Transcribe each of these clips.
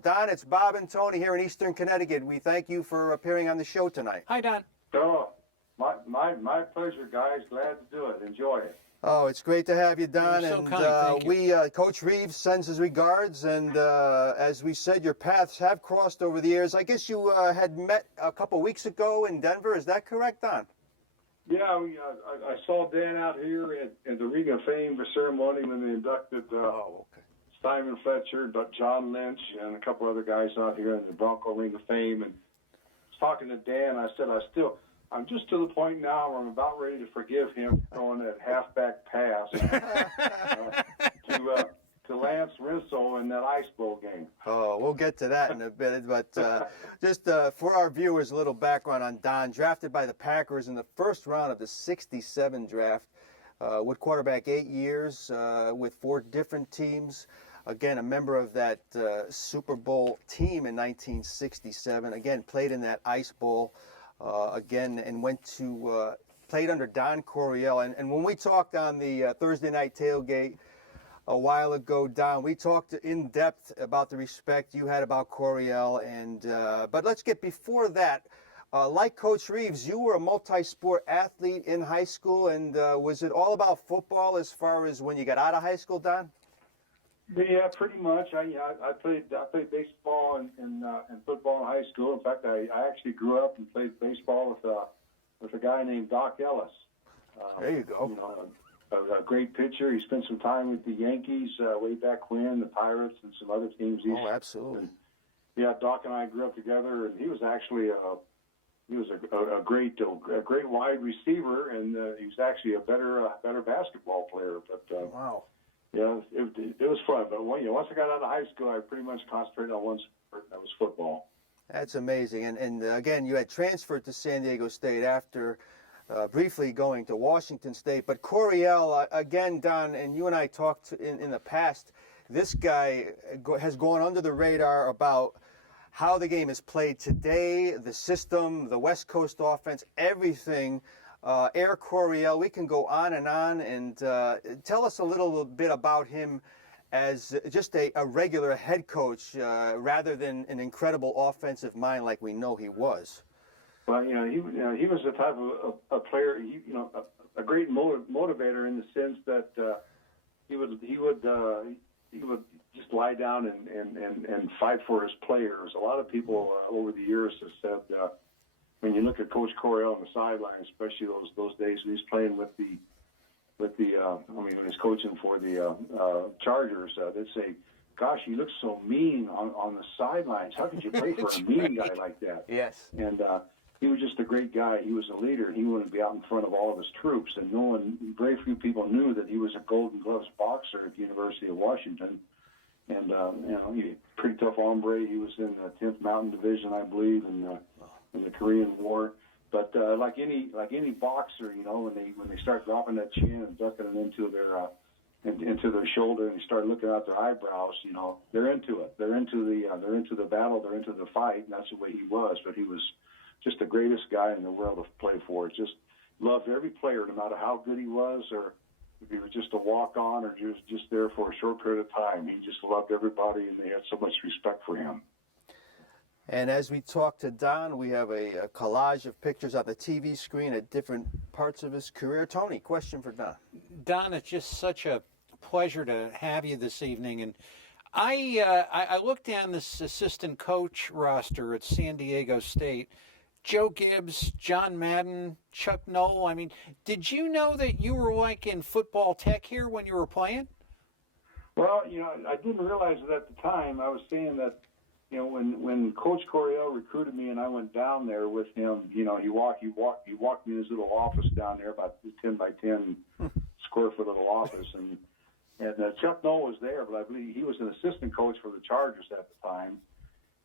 Don, it's Bob and Tony here in Eastern Connecticut. We thank you for appearing on the show tonight. Hi, Don. Oh, my pleasure, guys. Glad to do it. Enjoy it. Oh, it's great to have you, Don. You're so and kind. Thank you. Coach Reeves sends his regards. And as we said, your paths have crossed over the years. I guess you had met a couple weeks ago in Denver. Is that correct, Don? Yeah, I saw Dan out here at the Ring of Fame for ceremony when they inducted Simon Fletcher, John Lynch, and a couple other guys out here in the Bronco Ring of Fame. And I was talking to Dan. I said, I'm just to the point now where I'm about ready to forgive him for throwing that halfback pass to Lance Rinso in that Ice Bowl game. Oh, we'll get to that in a bit. But just for our viewers, a little background on Don. Drafted by the Packers in the first round of the '67 draft. Would quarterback 8 years with 4 different teams. Again, a member of that Super Bowl team in 1967. Again, played in that Ice Bowl again and went to played under Don Coryell. And when we talked on the Thursday night tailgate a while ago, Don, we talked in depth about the respect you had about Coryell. And but let's get before that. Like Coach Reeves, you were a multi-sport athlete in high school, and was it all about football as far as when you got out of high school, Don? Yeah, pretty much. I played baseball and football in high school. In fact, I actually grew up and played baseball with a guy named Doc Ellis. There you go. You know, a great pitcher. He spent some time with the Yankees way back when, the Pirates, and some other teams. Oh, absolutely. And, yeah, Doc and I grew up together, and he was actually a great wide receiver, and he was actually a better basketball player. But wow. Yeah, it was fun. But once I got out of high school, I pretty much concentrated on one sport, and that was football. That's amazing. And again, you had transferred to San Diego State after briefly going to Washington State. But Coryell, again, Don, and you and I talked in the past, this guy has gone under the radar about how the game is played today, the system, the West Coast offense, everything. Air Coryell, we can go on, and tell us a little bit about him as just a regular head coach rather than an incredible offensive mind like we know he was. Well, he was the type of a player, a great motivator in the sense that he would just lie down and fight for his players. A lot of people over the years have said. When you look at Coach Coryell on the sideline, especially those days when he's playing when he's coaching for the Chargers, they'd say, "Gosh, he looks so mean on the sidelines. How could you play for a mean guy like that?" Yes. And he was just a great guy. He was a leader. He wanted to be out in front of all of his troops, and very few people knew that he was a Golden Gloves boxer at the University of Washington. And he pretty tough hombre. He was in the 10th Mountain Division, I believe, in the Korean War. But like any boxer, when they start dropping that chin and ducking it into their shoulder and they start looking out their eyebrows, they're into it. They're into the battle. They're into the fight. And that's the way he was. But he was just the greatest guy in the world to play for. Just loved every player, no matter how good he was, or if he was just a walk-on or just there for a short period of time. He just loved everybody, and they had so much respect for him. And as we talk to Don, we have a collage of pictures on the TV screen at different parts of his career. Tony, question for Don. Don, it's just such a pleasure to have you this evening. And I looked down this assistant coach roster at San Diego State. Joe Gibbs, John Madden, Chuck Noll. I mean, did you know that you were like in football tech here when you were playing? Well, I didn't realize it at the time. I was saying that, when Coach Coryell recruited me and I went down there with him, he walked me in his little office down there, about 10 by 10 square foot little office, and Chuck Noll was there, but I believe he was an assistant coach for the Chargers at the time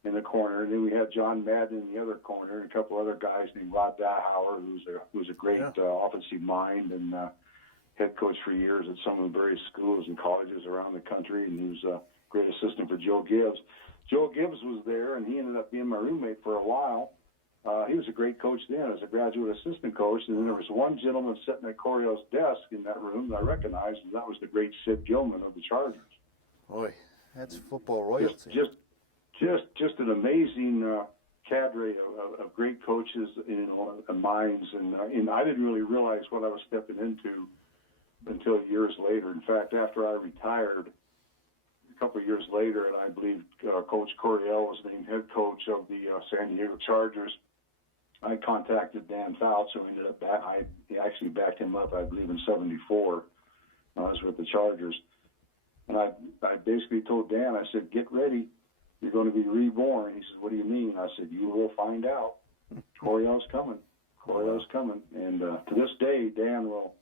in the corner. And then we had John Madden in the other corner, and a couple other guys named Rod Dahauer, who was a great offensive mind and head coach for years at some of the various schools and colleges around the country, and he was a great assistant for Joe Gibbs. Joe Gibbs was there, and he ended up being my roommate for a while. He was a great coach then as a graduate assistant coach. And then there was one gentleman sitting at Coryell's desk in that room that I recognized, and that was the great Sid Gilman of the Chargers. Boy, that's football royalty. just an amazing cadre of great coaches, and minds, and I didn't really realize what I was stepping into until years later. In fact, after I retired, a couple of years later, and I believe Coach Coryell was named head coach of the San Diego Chargers, I contacted Dan Fouts, who ended up I actually backed him up, I believe, in '74. I was with the Chargers. And I basically told Dan, I said, get ready. You're going to be reborn. He said, what do you mean? I said, you will find out. Coryell's coming. Coryell's coming. And to this day, Dan will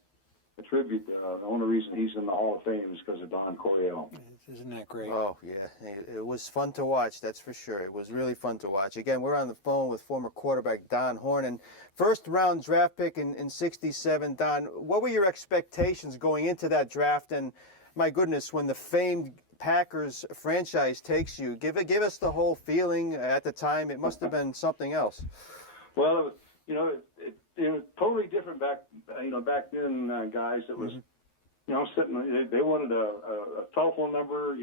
attribute the only reason he's in the Hall of Fame is because of Don Coryell. Isn't that great? Oh, yeah. It was fun to watch, that's for sure. It was really fun to watch. Again, we're on the phone with former quarterback Don Horn. First-round draft pick in '67. Don, what were your expectations going into that draft? And, my goodness, when the famed Packers franchise takes you, give us the whole feeling at the time. It must have been something else. Well, it was totally different back then, guys. It was, sitting. They wanted a telephone number.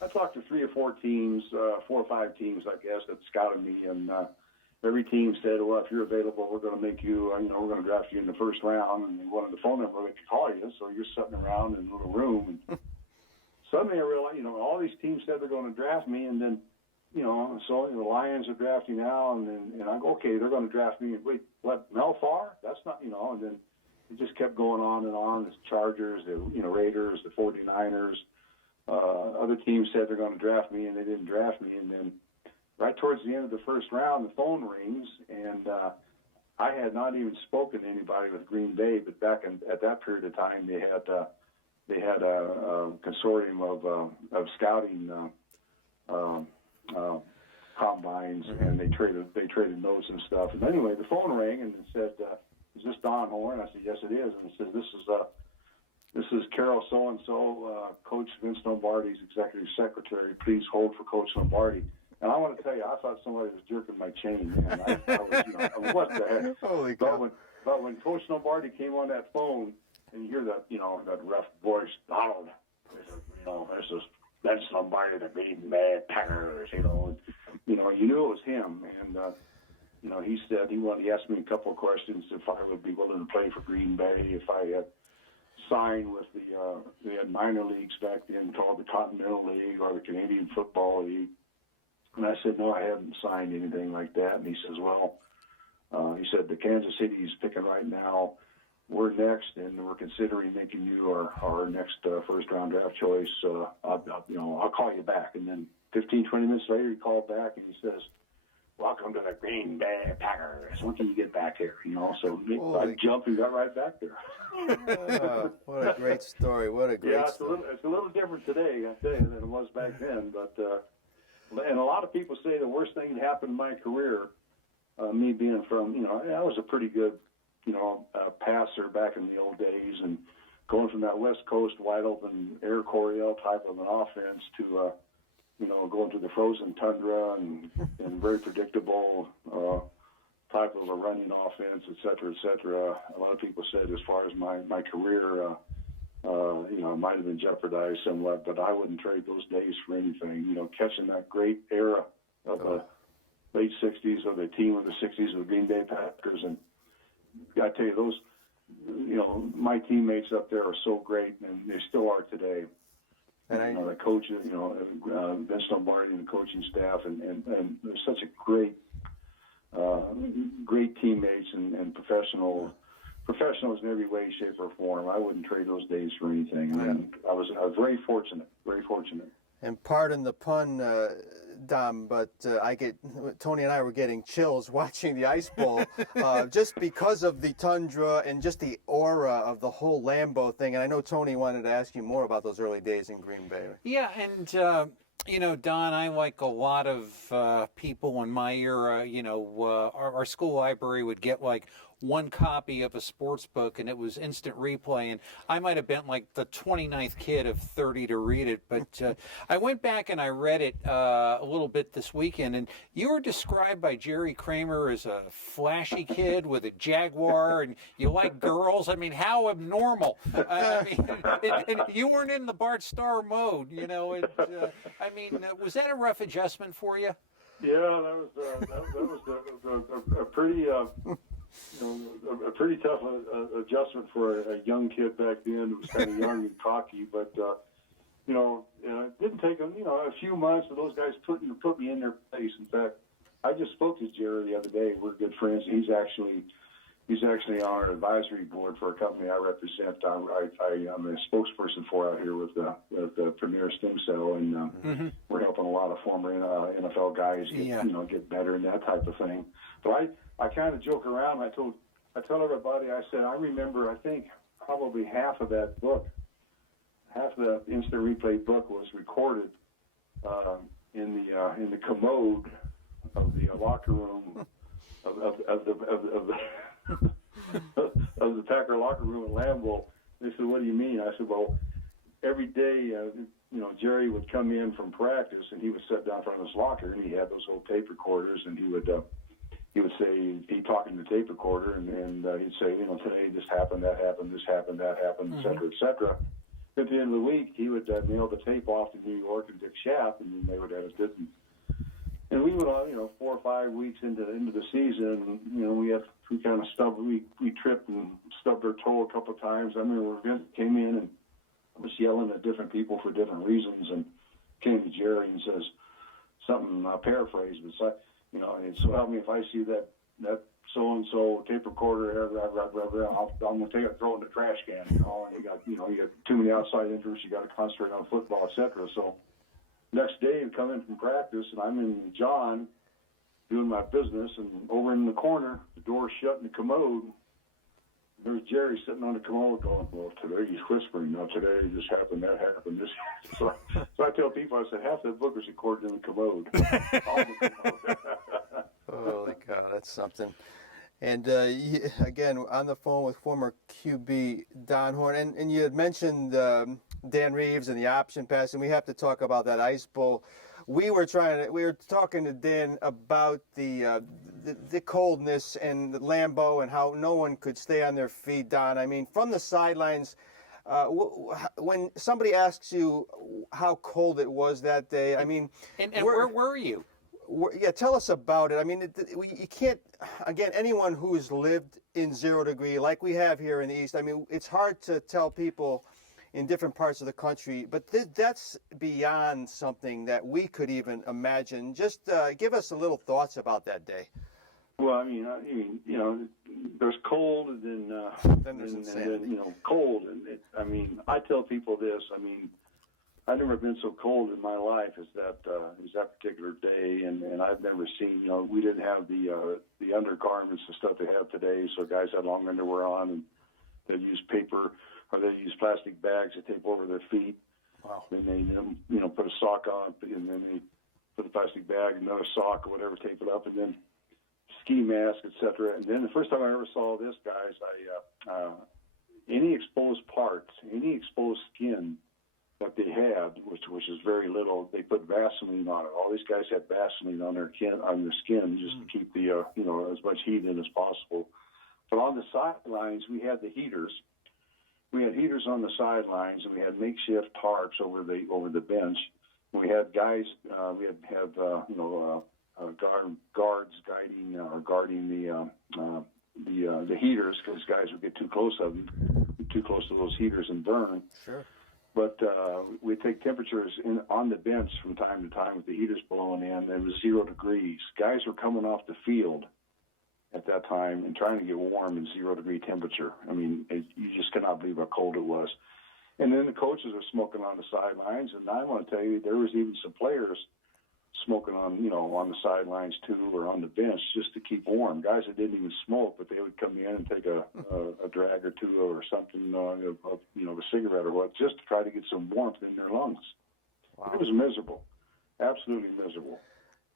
I talked to 3 or 4 teams, 4 or 5 teams, I guess, that scouted me, and every team said, well, if you're available, we're going to make you, we're going to draft you in the first round, and they wanted the phone number they could call you, so you're sitting around in a little room, and suddenly I realized, all these teams said they're going to draft me, and then, so the Lions are drafting now, and I go, okay, they're going to draft me. Wait, what, Mel Farr? That's not, and then it just kept going on and on. The Chargers, the Raiders, the 49ers, other teams said they're going to draft me, and they didn't draft me, and then right towards the end of the first round, the phone rings, and I had not even spoken to anybody with Green Bay, but at that period of time, they had a consortium of scouting combines, and they traded notes and stuff. And anyway, the phone rang, and it said, "Is this Don Horn?" I said, "Yes, it is." And it said, "This is Carol so and so, Coach Vince Lombardi's executive secretary. Please hold for Coach Lombardi." And I want to tell you, I thought somebody was jerking my chain, man. I was, what the heck? Holy cow. But when Coach Lombardi came on that phone, and you hear that, that rough voice, Donald, this is Vince Lombardi, the Green Bay Packers, and, you knew it was him. And, he said he asked me a couple of questions if I would be willing to play for Green Bay, if I had signed with they had minor leagues back then called the Continental League or the Canadian Football League. And I said, no, I haven't signed anything like that. And he says, well, he said, the Kansas City is picking right now. We're next, and we're considering making you our next first-round draft choice. I'll call you back. And then 15, 20 minutes later, he called back, and he says, welcome to the Green Bay Packers. When can you get back here? So I jumped and got right back there. What a great story. What a great story. It's a little different today, I tell you, than it was back then. But and a lot of people say the worst thing that happened in my career, me being from, I was a pretty good, passer back in the old days, and going from that West Coast wide open Air Coryell type of an offense to, going to the frozen tundra and very predictable type of a running offense, et cetera, et cetera. A lot of people said as far as my career, might have been jeopardized somewhat, but I wouldn't trade those days for anything. Catching that great era of the late 60s, or the team of the 60s of the Green Bay Packers. And I tell you, those, my teammates up there are so great, and they still are today. And the coach, Vince Lombardi and the coaching staff, and they're such a great teammates and professionals in every way, shape, or form. I wouldn't trade those days for anything. And I was very fortunate, very fortunate. And pardon the pun, Dom, but Tony and I were getting chills watching the Ice Bowl just because of the tundra and just the aura of the whole Lambeau thing. And I know Tony wanted to ask you more about those early days in Green Bay. Yeah, and Don, I like a lot of people in my era, our school library would get like one copy of a sports book, and it was instant replay. And I might have been like the 29th kid of 30 to read it. But I went back and I read it a little bit this weekend. And you were described by Jerry Kramer as a flashy kid with a Jaguar, and you like girls. I mean, how abnormal. And you weren't in the Bart Starr mode, you know. And, was that a rough adjustment for you? Yeah, that was a pretty a pretty tough adjustment for a young kid back then. It was kind of young and cocky, but it didn't take them a few months for those guys put me in their place. In fact, I just spoke to Jerry the other day. We're good friends. He's actually on our advisory board for a company I represent. I'm a spokesperson for out here with the Premier Stem Cell, and we're helping a lot of former NFL guys get better and that type of thing. But I kind of joke around. I tell everybody. I said I remember. I think probably half of that book, half of the instant replay book was recorded in the commode of the locker room of the Packer locker room at Lambeau. They said, "What do you mean?" I said, "Well, every day, Jerry would come in from practice, and he would sit down in front of his locker, and he had those old tape recorders, and he would say, he'd talk in the tape recorder, and he'd say, today this happened, that happened, this happened, that happened, et cetera, et cetera." At the end of the week, he would mail the tape off to New York and Dick Schaap, and then they would edit it. And we went on, 4 or 5 weeks into the season, we kind of stubbed, we tripped and stubbed our toe a couple of times. I remember Vince came in and was yelling at different people for different reasons, and came to Jerry and says something, paraphrased, but and so help me if I see that so-and-so tape recorder, I'm going to take it, throw it in the trash can, and you got too many outside interests, you got to concentrate on football, et cetera. So next day, I come in from practice, and I'm in John doing my business, and over in the corner, the door's shut in the commode. There's Jerry sitting on the commode going, "Well, today he's whispering. No, today this happened, that happened, this." So I tell people, I said, half that book was recorded in the commode. All the commode. Holy cow, that's something. And again, on the phone with former QB Don Horn, and you had mentioned Dan Reeves and the option pass, and we have to talk about that Ice Bowl. We were talking to Dan about the coldness and the Lambeau and how no one could stay on their feet, Don. I mean, from the sidelines, when somebody asks you how cold it was that day, I mean, and where were you? Yeah, tell us about it. I mean, you can't, again, anyone who's lived in 0 degree like we have here in the East, I mean, it's hard to tell people in different parts of the country, but that's beyond something that we could even imagine. Just give us a little thoughts about that day. Well, I mean, there's cold, and then there's cold, and I tell people this. I mean, I've never been so cold in my life as that particular day, and I've never seen. We didn't have the undergarments and stuff they have today, so guys had long underwear on, and they'd use paper or they'd use plastic bags to tape over their feet. Wow. And they put a sock on, and then they put a plastic bag, another sock or whatever, tape it up, and then ski mask, etc. And then the first time I ever saw this, guys, any exposed parts, any exposed skin that they had, which is very little, they put Vaseline on it. All these guys had Vaseline on their skin just to keep the as much heat in as possible. But on the sidelines, we had the heaters. We had heaters on the sidelines, and we had makeshift tarps over the bench. We had guys. We had guards guarding the heaters, because guys would get too close to those heaters and burn. Sure. But we take temperatures on the bench from time to time with the heaters blowing in. It was 0 degrees. Guys were coming off the field at that time and trying to get warm in 0 degree temperature. I mean, you just cannot believe how cold it was. And then the coaches were smoking on the sidelines, and I want to tell you, there was even some players smoking on the sidelines too, or on the bench, just to keep warm. Guys that didn't even smoke, but they would come in and take a drag or two or something, a cigarette or what, just to try to get some warmth in their lungs. Wow. It was miserable, absolutely miserable.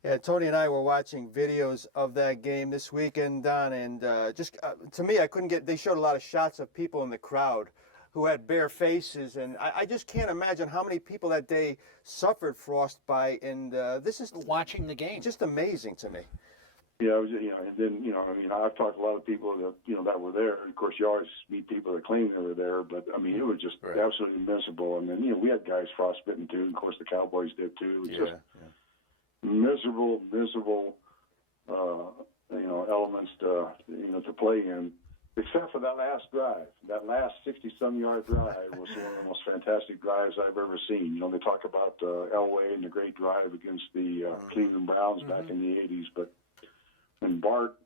Yeah, Tony and I were watching videos of that game this weekend, Don, and to me, I couldn't get. They showed a lot of shots of people in the crowd who had bare faces, and I just can't imagine how many people that day suffered frostbite. And this is Watching the game. just amazing to me. Yeah, it was, and then, I've talked to a lot of people that, that were there. Of course, you always meet people that claim they were there, but, it was just absolutely miserable. And then, we had guys frostbitten, too. And, of course, the Cowboys did, too. It was just miserable, elements to play in, except for that last drive. That last 60-some-yard drive was one of the most fantastic drives I've ever seen. They talk about Elway and the great drive against the Cleveland Browns back in the 80s, but when Bart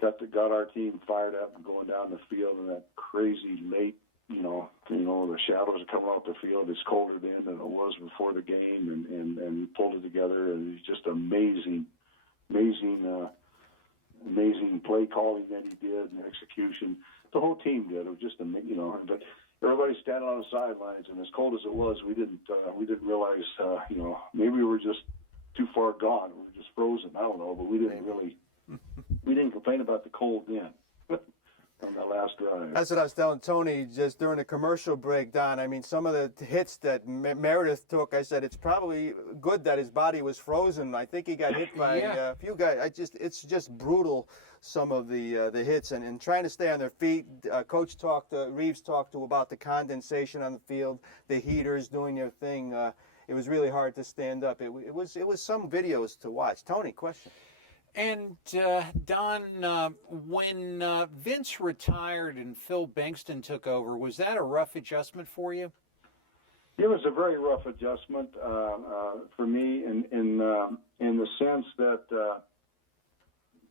got our team fired up and going down the field in that crazy late, the shadows are coming off the field. It's colder then than it was before the game, and we pulled it together. And it was just amazing play calling that he did and execution. The whole team did. It was just but everybody standing on the sidelines, and as cold as it was, we didn't realize, maybe we were just too far gone. We were just frozen. I don't know, but we didn't complain about the cold then. On that last drive. That's what I was telling Tony just during the commercial break, Don. I mean, some of the hits that Meredith took, I said it's probably good that his body was frozen. I think he got hit by a few guys. It's just brutal, some of the hits, and trying to stay on their feet. Coach Reeves talked about the condensation on the field, the heaters doing their thing. It was really hard to stand up. It was some videos to watch. Tony, question. And, Don, when Vince retired and Phil Bankston took over, was that a rough adjustment for you? It was a very rough adjustment for me in the sense that,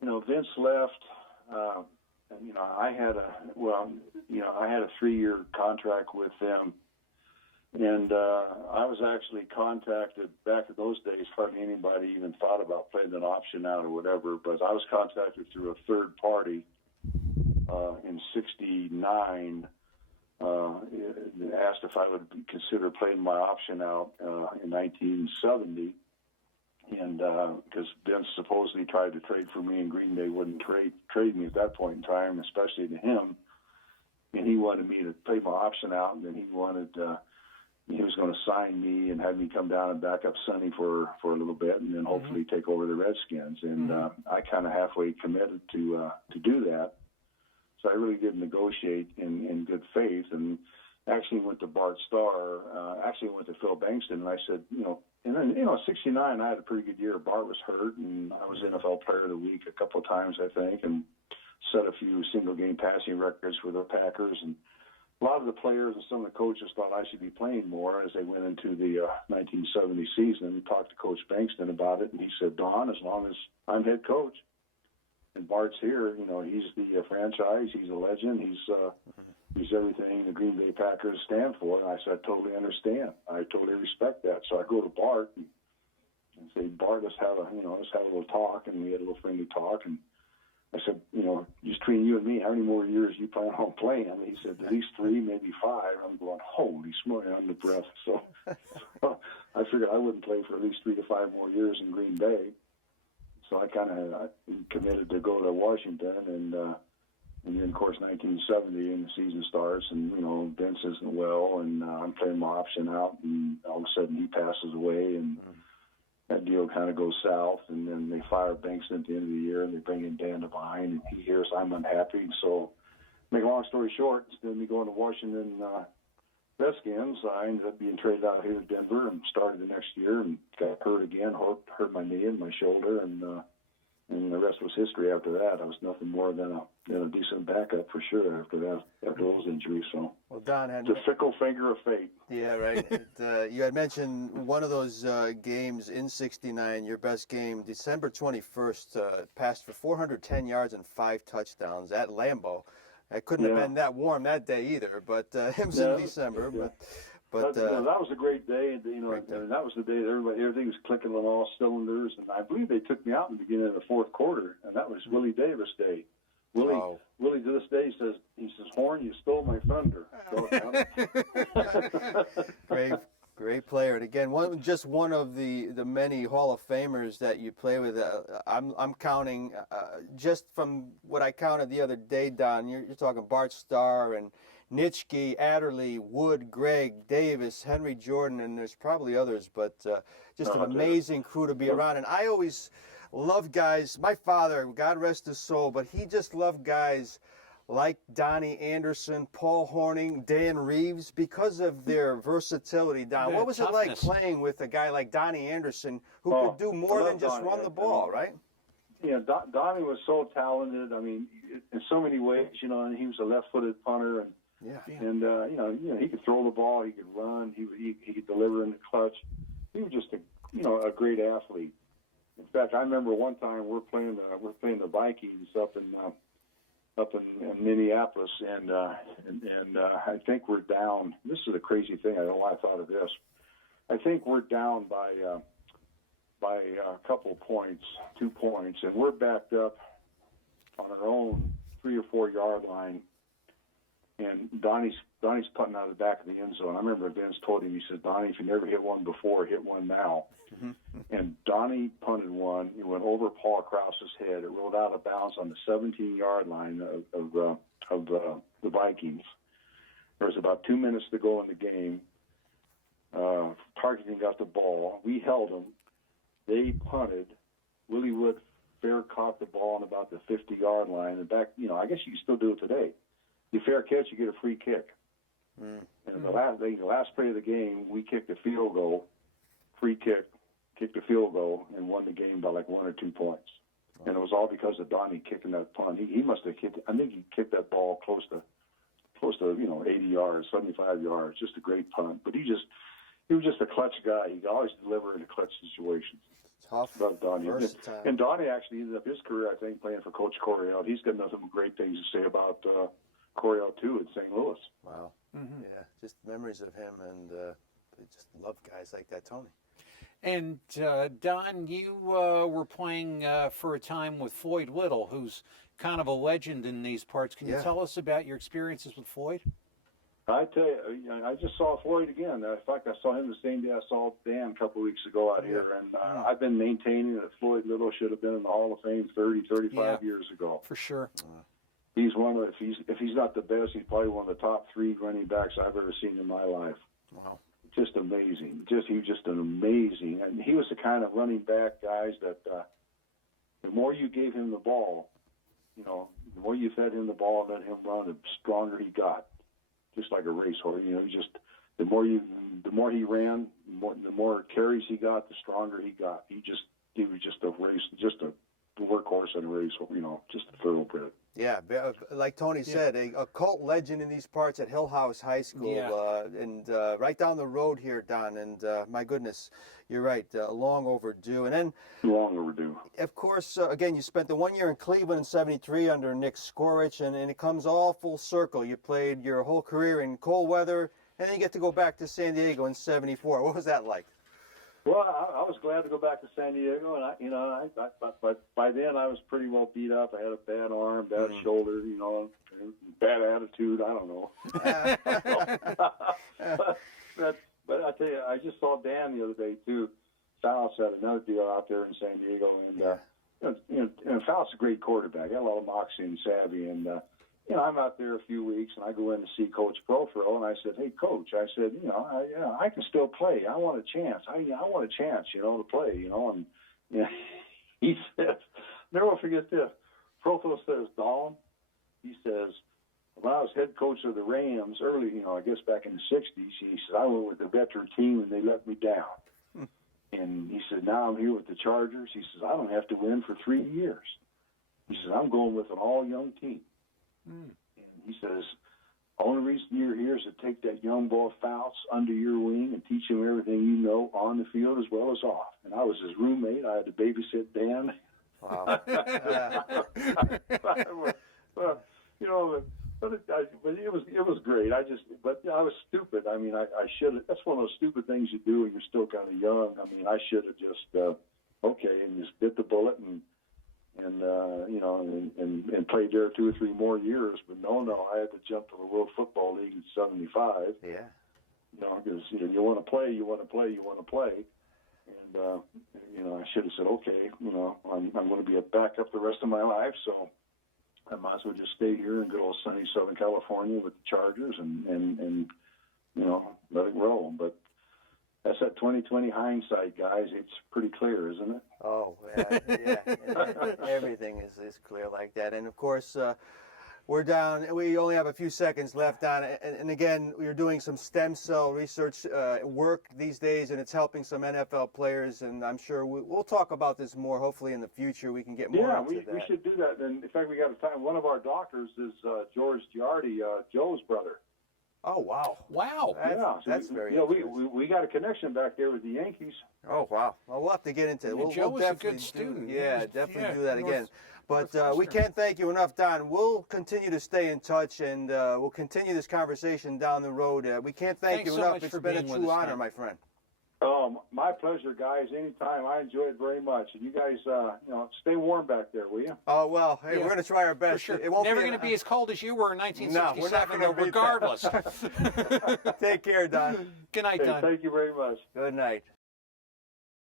Vince left, and, I had a 3-year contract with them. And I was actually contacted back in those days. Hardly anybody even thought about playing an option out or whatever. But I was contacted through a third party in '69. Asked if I would consider playing my option out in 1970, and because Vince supposedly tried to trade for me, and Green Bay wouldn't trade me at that point in time, especially to him. And he wanted me to play my option out, and then he wanted. He was going to sign me and have me come down and back up Sonny for a little bit, and then hopefully take over the Redskins. And I kind of halfway committed to do that. So I really did negotiate in good faith, and actually went to Bart Starr. Actually went to Phil Bankston, and I said, and then '69 I had a pretty good year. Bart was hurt, and I was NFL Player of the Week a couple of times, I think, and set a few single game passing records for the Packers. And a lot of the players and some of the coaches thought I should be playing more as they went into the 1970 season. And talked to Coach Bankston about it, and he said, Don, as long as I'm head coach and Bart's here, he's the franchise, he's a legend, he's everything the Green Bay Packers stand for. And I said, I totally understand. I totally respect that. So I go to Bart and say, Bart, let's have a little talk. And we had a little friendly talk, and I said, just between you and me, how many more years you plan on playing? And he said, at least 3, maybe 5. I'm going, holy smoke, I'm the breath. So I figured I wouldn't play for at least 3 to 5 more years in Green Bay. So I kind of committed to go to Washington, and then, of course, 1970, and the season starts, and, Vince isn't well, and I'm playing my option out, and all of a sudden he passes away, and that deal kind of goes south, and then they fire Bankston at the end of the year, and they bring in Dan Devine, and he hears I'm unhappy. So, make a long story short, instead of me going to Washington Redskins, I ended up being traded out here to Denver and started the next year and got hurt again, hurt my knee and my shoulder, and the rest was history after that. I was nothing more than a decent backup for sure after those injuries. So, well, Don had the fickle finger of fate. Yeah, right. You had mentioned one of those games in '69, your best game, December 21st, passed for 410 yards and 5 touchdowns at Lambeau. It couldn't have been that warm that day either, but it was in December. Yeah. But that was a great day. And that was the day that everything was clicking on all cylinders. And I believe they took me out in the beginning of the fourth quarter, and that was Willie Davis Day. Willie to this day says, Horn, you stole my thunder. So, Great player, and again, just one of the many Hall of Famers that you play with. I'm counting just from what I counted the other day, Don. You're talking Bart Starr and Nitschke, Adderley, Wood, Gregg, Davis, Henry Jordan, and there's probably others, but just an amazing crew to be around. And I always loved guys. My father, God rest his soul, but he just loved guys like Donnie Anderson, Paul Hornung, Dan Reeves, because of their versatility. Don, what was it like playing with a guy like Donnie Anderson who could do more than just run the ball, right? Yeah, Donnie was so talented. I mean, in so many ways, you know, and he was a left-footed punter, and you know, he could throw the ball, he could run, he could deliver in the clutch. He was just a great athlete. In fact, I remember one time we're playing the Vikings up in Minneapolis, and I think we're down. This is a crazy thing. I don't know why I thought of this. I think we're down by a couple of points, 2 points, and we're backed up on our own 3 or 4 yard line. And Donnie's putting out of the back of the end zone. I remember Vince told him, he said, "Donnie, if you never hit one before, hit one now." Mm-hmm. And Donnie punted one. It went over Paul Krause's head. It rolled out of bounds on the 17-yard line of the Vikings. There was about 2 minutes to go in the game. Targeting got the ball. We held them. They punted. Willie Wood fair caught the ball on about the 50-yard line. And back, you know, I guess you can still do it today. You fair catch, you get a free kick. Mm. And the last play of the game, we kicked a field goal, free kick, kicked a field goal, and won the game by like 1 or 2 points. Wow. And it was all because of Donnie kicking that punt. He must have kicked. I think he kicked that ball close to 80 yards, 75 yards. Just a great punt. But he was just a clutch guy. He could always deliver in a clutch situation. Tough, Donnie. versatile. And Donnie actually ended up his career, I think, playing for Coach Coryell. He's got nothing but great things to say about Coryell too in St. Louis. Wow. Mm-hmm. Yeah, just memories of him, and just love guys like that, Tony. And Don, you were playing for a time with Floyd Little, who's kind of a legend in these parts. Can you tell us about your experiences with Floyd? I tell you, I just saw Floyd again. In fact, I saw him the same day I saw Dan a couple of weeks ago out here. And I've been maintaining that Floyd Little should have been in the Hall of Fame 35 years ago. For sure. He's one of, if he's not the best, he's probably one of the top 3 running backs I've ever seen in my life. Wow. Just amazing. He was just an amazing. And he was the kind of running back, guys, that the more you gave him the ball, you know, the more you fed him the ball and let him run, the stronger he got. Just like a racehorse, you know. The more he ran, the more carries he got, the stronger he got. He was just a workhorse and a race, you know, just a thoroughbred. Yeah, like Tony said, a cult legend in these parts at Hill House High School, and right down the road here, Don. And my goodness, you're right, long overdue. And then long overdue. Of course, again, you spent the 1 year in Cleveland in '73 under Nick Skorich, and it comes all full circle. You played your whole career in cold weather, and then you get to go back to San Diego in '74. What was that like? Well, I was glad to go back to San Diego, and but by then I was pretty well beat up. I had a bad arm, bad shoulder, you know, bad attitude. I don't know. but I tell you, I just saw Dan the other day too. Faust had another deal out there in San Diego, and Faust's a great quarterback. He had a lot of moxie and savvy, and you know, I'm out there a few weeks, and I go in to see Coach Profro, and I said, "Hey, Coach," I said, I can still play. I want a chance. I want a chance, you know, to play, you know." And you know, he says, never will forget this. Profro says, "Don," he says, "when I was head coach of the Rams early, you know, I guess back in the '60s, he said, I went with the veteran team, and they let me down." And he said, "Now I'm here with the Chargers." He says, "I don't have to win for 3 years." He says, "I'm going with an all-young team." And he says, "Only reason you're here is to take that young boy Faust under your wing and teach him everything you know on the field as well as off." And I was his roommate. I had to babysit Dan. Wow. Well, you know, but it was great. I was stupid. I mean, I should have. That's one of those stupid things you do when you're still kind of young. I mean, I should have just and just bit the bullet and you know, and played there 2 or 3 more years. But no, I had to jump to the World Football League in '75. Yeah. because you want to play, you want to play, you want to play. And, I should have said, okay, I'm going to be a backup the rest of my life, so I might as well just stay here in good old sunny Southern California with the Chargers and let it roll. But that's that 20/20 hindsight, guys. It's pretty clear, isn't it? Oh, yeah. Everything is clear like that. And, of course, we're down. We only have a few seconds left on it. And again, we're doing some stem cell research work these days, and it's helping some NFL players. And I'm sure we'll talk about this more. Hopefully, in the future, we can get more into that. Yeah, we should do that. And in fact, we got a time. One of our doctors is George Giardi, Joe's brother. Oh, wow. Wow. That's very interesting. We got a connection back there with the Yankees. Oh, wow. Well, we'll have to get into it. Joe we'll was a definitely good student. Definitely do that again. But we can't thank you enough, Don. We'll continue to stay in touch, and we'll continue this conversation down the road. We can't thank you enough. It's been a true honor, my friend. Oh, my pleasure, guys. Anytime. I enjoy it very much. And you guys, stay warm back there, will you? Oh, well, hey, we're going to try our best. For sure. It won't Never going to be as cold as you were in 1967, though, regardless. Take care, Don. Good night, Don. Thank you very much. Good night.